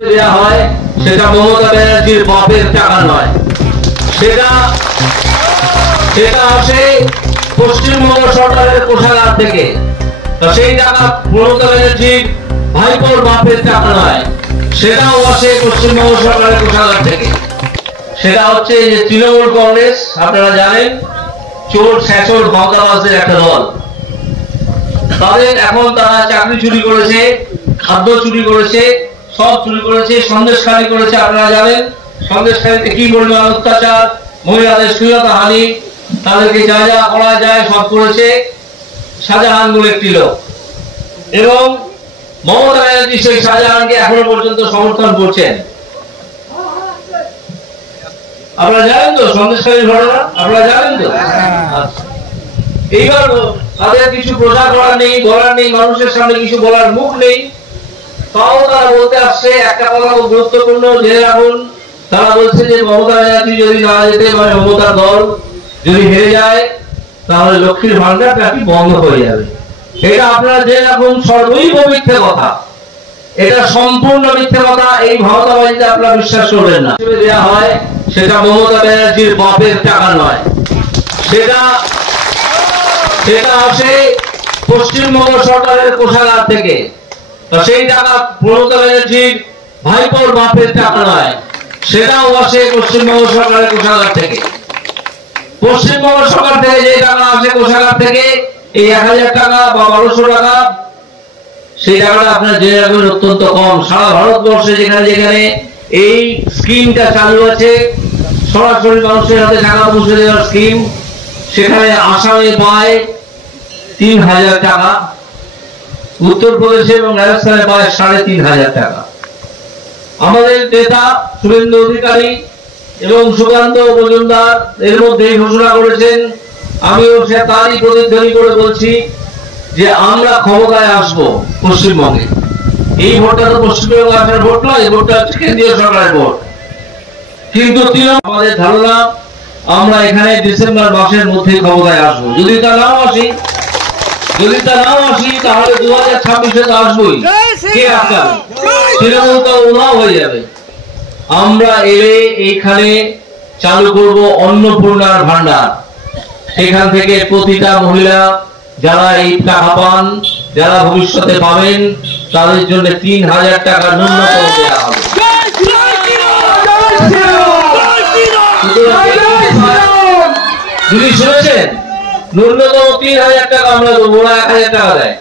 দেয়া হয় সেটা মমতা ব্যানার্জির বাপের টাকা নয়, সেটা আসে পশ্চিমবঙ্গ সরকারের কোষাগার থেকে। সেই টাকা মমতা ব্যানার্জির ভাইপোর বাপের টাকা নয়, সেটাও আসে পশ্চিমবঙ্গ সরকারের কোষাগার থেকে। সেটা হচ্ছে যে তৃণমূল কংগ্রেস, আপনারা জানেন, চোর ছেচর ভাওতাবাজদের একটা দল। তাদের এখন তারা চাকরি চুরি করেছে, খাদ্য চুরি করেছে, সব চুরি করেছে, সন্দেশখালী করেছে। আপনারা জানেন সন্দেশখালীতে কি পরিমাণ অত্যাচার, মহিলাদের শ্লীলতাহানি, তাদেরকে যা যা করা যায় সব করেছে শাহজাহান বলে একটি লোক। এবং মমতা ব্যানার্জি সেই শাহজাহানকে এখনো পর্যন্ত সমর্থন করছেন। আপনারা জানেন তো সন্দেশখালীর ঘটনা, আপনারা জানেন তো। এইবার তাদের কিছু প্রচার করার নেই, বলার নেই, মানুষের সামনে কিছু বলার মুখ নেই, তাও তারা বলতে আসছে একটা কথা গুরুত্বপূর্ণ জেনে রাখুন। তারা বলছে যে মমতা ব্যানার্জি যদি না যেতে পারে, মমতার দল যদি হেরে যায়, তাহলে লক্ষ্মীর ভান্ডারটা কি বন্ধ হয়ে যাবে। এটা আপনারা জেনে রাখুন, সর্বৈব মিথ্যে কথা, এটা সম্পূর্ণ মিথ্যে কথা। এই ভাওতাবাজিতে আপনারা বিশ্বাস করবেন না। দেয়া হয় সেটা মমতা ব্যানার্জির বাপের টাকা নয়, সেটা আসে পশ্চিমবঙ্গ সরকারের কোষাগার থেকে। সেই টাকা মমতা ব্যানার্জির ভাইপোর বাপের টাকা নয়, সেটাও আসে পশ্চিমবঙ্গ সরকারের কোষাগার থেকে। পশ্চিমবঙ্গ সরকার থেকে যে টাকা আসে কোষাগার থেকে, এই 1000 টাকা বা 1200 টাকা, সেই টাকাটা আপনারা জেনে রাখবেন অত্যন্ত কম। সারা ভারতবর্ষে যেখানে যেখানে এই স্কিমটা চালু আছে, সরাসরি মানুষের হাতে টাকা পৌঁছে দেওয়ার স্কিম, সেখানে আসামে পায় 3000 টাকা, উত্তরপ্রদেশে এবং রাজস্থানে পায় 3500 টাকা। আমাদের নেতা শুভেন্দু অধিকারী এবং সুকান্ত মজুমদার এর মধ্যে ঘোষণা করেছেন, আমিও সে তারই প্রতিধ্বনি করে বলছি যে আমরা ক্ষমতায় আসব পশ্চিমবঙ্গে। এই ভোটটা তো পশ্চিমবঙ্গে আসার ভোট নয়, এই ভোটটা হচ্ছে কেন্দ্রীয় সরকারের ভোট। কিন্তু আমাদের ধারণা আমরা এখানে ডিসেম্বর মাসের মধ্যে ক্ষমতায় আসবো। যদি তা নাও আসি তাহলে 2026-এ তো আসবোই। কে আটকাবে? তৃণমূল তো উধাও হয়ে যাবে। আমরা এলে এইখানে চালু করব অন্নপূর্ণার ভান্ডার। সেখান থেকে প্রতিটা মহিলা যারা এই টাকা পান, যারা ভবিষ্যতে পাবেন, তাদের জন্য 3000 টাকা ন্যূনতম দেওয়া হবে। যদি শুনেছেন, ন্যূনতম 3000 টাকা আমরা দেবো, 1000 টাকা দেয়।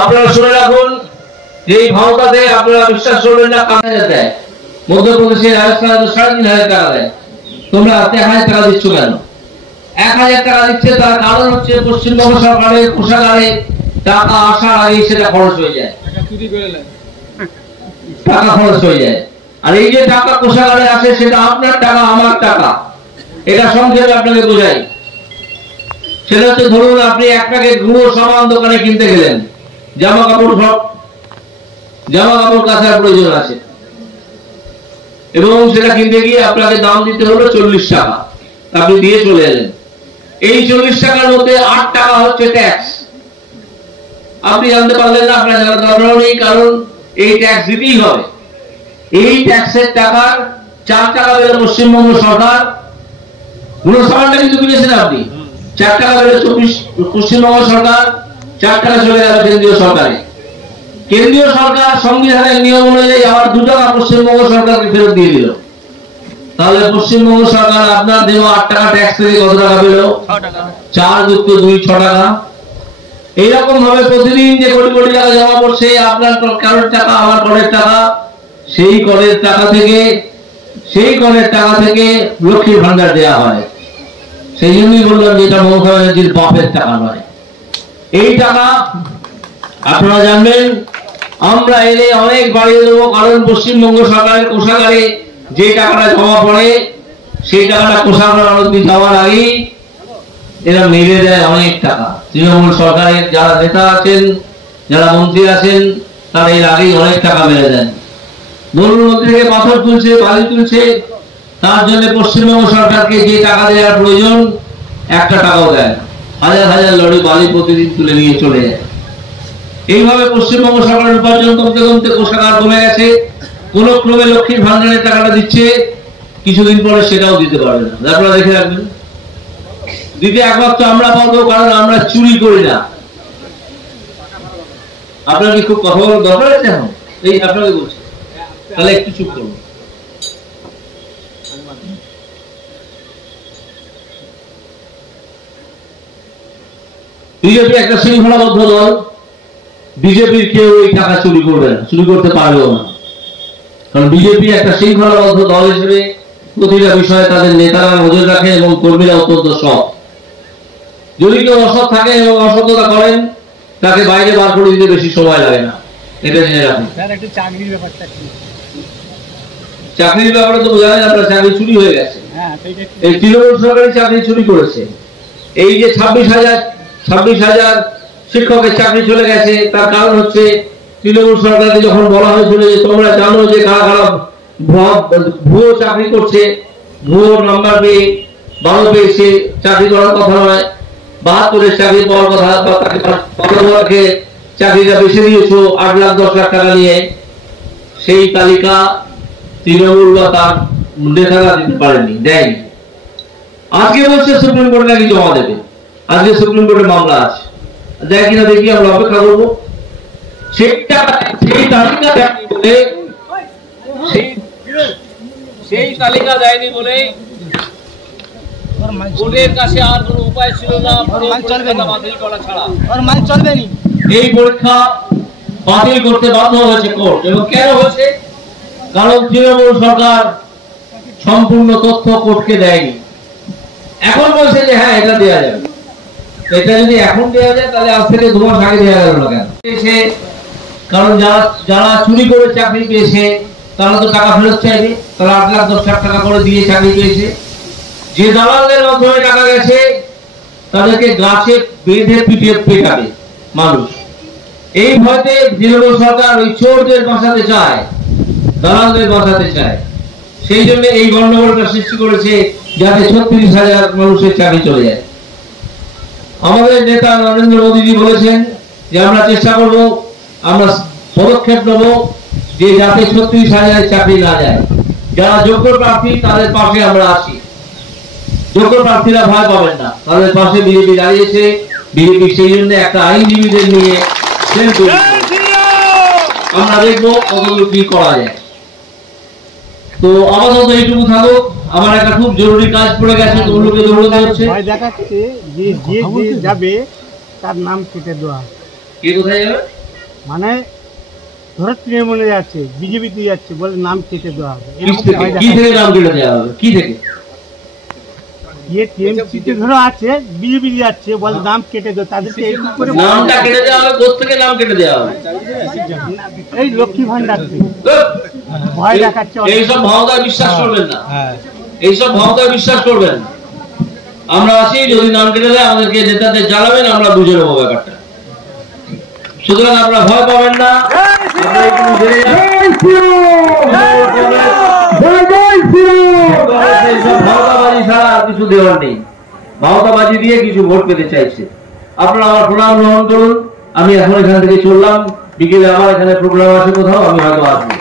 আপনারা শুনে রাখুন, এই ভাওতাতে আপনারা বিশ্বাস করবেন না, 5000 দেয়। মধ্যপ্রদেশে, রাজস্থানে তো 3500 টাকা দেয়। তোমরা 1000 টাকা দিচ্ছ কেন? 1000 টাকা দিচ্ছে, তার কারণ হচ্ছে পশ্চিমবঙ্গ সরকারের কোষাগারে টাকা আসার আগে সেটা খরচ হয়ে যায়, টাকা খরচ হয়ে যায়। আর এই যে টাকা কোষাগারে আসে, সেটা আপনার টাকা, আমার টাকা। এটা সংক্ষেপে আপনাকে বোঝাই। সেটা হচ্ছে, ধরুন আপনি এক প্যাকেট গুঁড়ো সামান দোকানে কিনতে গেলেন, জামা কাপড় কাচার প্রয়োজন আছে, এবং সেটা কিনতে গিয়ে আপনাকে দাম দিতে হলো 40 টাকা। আপনি দিয়ে চলে এলেন। এই 40 টাকার মধ্যে 8 টাকা হচ্ছে ট্যাক্স। আপনি জানতে পারলেন না, আপনার জানার দরকার নেই, কারণ এই ট্যাক্স দিতেই হবে। এই ট্যাক্সের টাকার 4 টাকা পেল পশ্চিমবঙ্গ সরকার। গুঁড়ো সামানটা কিন্তু কিনেছেন আপনি, 4 টাকা পেল পশ্চিমবঙ্গ সরকার, 4 টাকা চলে গেল কেন্দ্রীয় সরকারে। কেন্দ্রীয় সরকার সংবিধানের নিয়ম অনুযায়ী আবার 2 টাকা পশ্চিমবঙ্গ সরকারকে ফেরত দিয়ে দিল। তাহলে পশ্চিমবঙ্গ সরকার আপনার দেওয়া 8 টাকা ট্যাক্স থেকে কত টাকা পেল? 4 যুক্ত 2, 6 টাকা। এইরকম ভাবে প্রতিদিন যে কোটি কোটি টাকা জমা পড়ছে, আপনার কারোর টাকা, আমার করের টাকা, সেই করের টাকা থেকে লক্ষ্মীর ভান্ডার দেওয়া হয়। সেই জন্যই বললাম যে এটা মমতা ব্যানার্জির বাপের টাকা নয়। এই টাকা আপনারা জানবেন, আমরা এলে অনেক বাড়িয়ে দেবো, কারণ পশ্চিমবঙ্গ সরকারের কোষাগারে যে টাকাটা জমা পড়ে, সেই টাকাটা কোষাগার অবধি যাওয়ার আগেই এরা মেরে দেয় অনেক টাকা। তৃণমূল সরকারের যারা নেতা আছেন, যারা মন্ত্রী আছেন, তারা এর আগেই অনেক টাকা মেরে দেন। মরুর মধ্যে থেকে পাথর তুলছে, বালি তুলছে, তার জন্য পশ্চিমবঙ্গ সরকারকে যে টাকা দেওয়ার প্রয়োজন, 1 টাকাও দেয় না। হাজার হাজার লরি বালি প্রতিদিন তুলে নিয়ে চলে যায়। এইভাবে পশ্চিমবঙ্গ সরকারের উপার্জন কমতে কমতে কোষাগার কমে গেছে। কোন ক্রমে লক্ষ্মীর ভান্ডারের টাকাটা দিচ্ছে, কিছুদিন পরে সেটাও দিতে পারবে না। আপনারা দেখে রাখবেন, দিতে একমাত্র আমরা পারবো, কারণ আমরা চুরি করি না। আপনার কি খুব কথা বলার দরকার আছে এখন? এই আপনাকে বলছি, তাহলে একটু চুপ করুন। বিজেপি একটা শৃঙ্খলাবদ্ধ দল, বিজেপির কেউ এই টাকা চুরি করবে না, চুরি করতে পারবেও না। কারণ বিজেপি একটা শৃঙ্খলাবদ্ধ দল হিসেবে প্রতিটা বিষয়ে তাদের নেতারা নজর রাখে এবং কর্মীরা অত্যন্ত সৎ। যদি কেউ অসৎ থাকে এবং অসততা করেন, তাকে বাইরে বার করে দিতে বেশি সময় লাগে না, এটা জেনে রাখুন। চাকরির ব্যাপারে তো জানেন আপনার, চাকরি চুরি হয়ে গেছে। এই তৃণমূল সরকারি চাকরি চুরি করেছে। এই যে 26,000 শিক্ষকের চাকরি চলে গেছে, তার কারণ হচ্ছে তৃণমূল সরকারকে যখন বলা হয়েছিল যে তোমরা জানো যে কারা কারা ভুয়ো চাকরি করছে, ভুয়ো নাম্বার পেয়ে 12 পেয়েছে, চাকরি করার কথা নয়, 72-এর চাকরি পাওয়ার কথা, বা তাকে চাকরিটা বেছে দিয়েছো 8 লাখ 10 লাখ টাকা নিয়ে, সেই তালিকা তৃণমূল বা তার নেতারা দিতে পারেনি, দেয়নি। আজকে বলছে সুপ্রিম কোর্টে নাকি জমা দেবে, আজকে সুপ্রিম কোর্টে মামলা আছে, দেয় কিনা দেখি, আমরা অপেক্ষা করবো। সেই তালিকা দেয়নি বলে, সেই তালিকা দেয়নি বলে কোর্টের কাছে আর কোনো উপায় ছিল না বাতিল করা ছাড়া। এই পরীক্ষা বাতিল করতে বাধ্য হয়েছে কোর্ট। এবং কেন হয়েছে? কারণ তৃণমূল সরকার সম্পূর্ণ তথ্য কোর্টকে দেয়নি। এখন বলছে যে হ্যাঁ এটা দেওয়া যাবে। এটা যদি এখন দেওয়া যায় তাহলে আজ থেকে 2 মাস আগে দেওয়া গেল না কেন? কারণ যারা চুরি করে চাকরি পেয়েছে তারা তো টাকা ফেরত চাইবে, তারা 8 লাখ 10 লাখ টাকা করে দিয়ে চাকরি পেয়েছে। যে দালালদের মাধ্যমে টাকা গেছে তাদেরকে গাছে বেঁধে পিটিয়ে পেটাবে মানুষ। এই ভয়তে তৃণমূল সরকার ওই চোরদের বাঁচাতে চায়, দালালদের বাঁচাতে চায়। সেই জন্য এই গন্ডগোলটা সৃষ্টি করেছে, যাতে 36,000 মানুষের চাকরি চলে যায়। আমাদের নেতা নরেন্দ্র মোদীজি বলেছেন যে আমরা চেষ্টা করব, আমরা পদক্ষেপ নেব যে যাতে 36,000 চাকরি না যায়। যারা যোগ্য প্রার্থী তাদের পাশে আমরা আছি, যোগ্য প্রার্থীরা ভয় পাবেন না, তাদের পাশে বিজেপি দাঁড়িয়েছে। বিজেপি সেই জন্য একটা আইনজীবীদের নিয়ে আমরা দেখবো কতগুলো কি করা যায়। তো আপাতত এইটুকু থাকুক, আমার একটা খুব জরুরি কাজ পড়ে গেছে, তো ওগুলোকে দৌড়তে হচ্ছে। দেখাচ্ছে যে যাবে তার নাম কেটে দেওয়া। কে কোথায় যাবে? মানে ধরো তৃণমূলে যাচ্ছে, বিজেপিতে যাচ্ছে, বলে নাম কেটে দেওয়া হবে। কি থেকে নাম কেটে দেওয়া হবে? কি থেকে? টিএমসিতে ধরো আছে, বিজেপি যাচ্ছে, বলে নাম কেটে দেওয়া। তাদেরকে নামটা কেটে দেওয়া হবে? কোথা থেকে নাম কেটে দেওয়া হবে? এই লক্ষ্মী ভান্ডার ভয় দেখাচ্ছে। এইসব ভাওতায় বিশ্বাস করবেন না, এইসব ভাওতায় বিশ্বাস করবেন না। আমরা আছি, যদি নাম কেটে দেয় আমাদেরকে নেতাদের জানাবেন, আমরা বুঝে নেবো ব্যাপারটা। সুতরাং আপনারা ভয় পাবেন না, ভাওতাবাজি ছাড়া আর কিছু দেওয়ার নেই। ভাওতাবাজি দিয়ে কিছু ভোট পেতে চাইছে। আপনারা আমার প্রণাম গ্রহণ করুন। আমি এখন এখান থেকে চললাম, বিকেলে আমার এখানে প্রোগ্রাম আছে কোথাও, আমি হয়তো আসবো।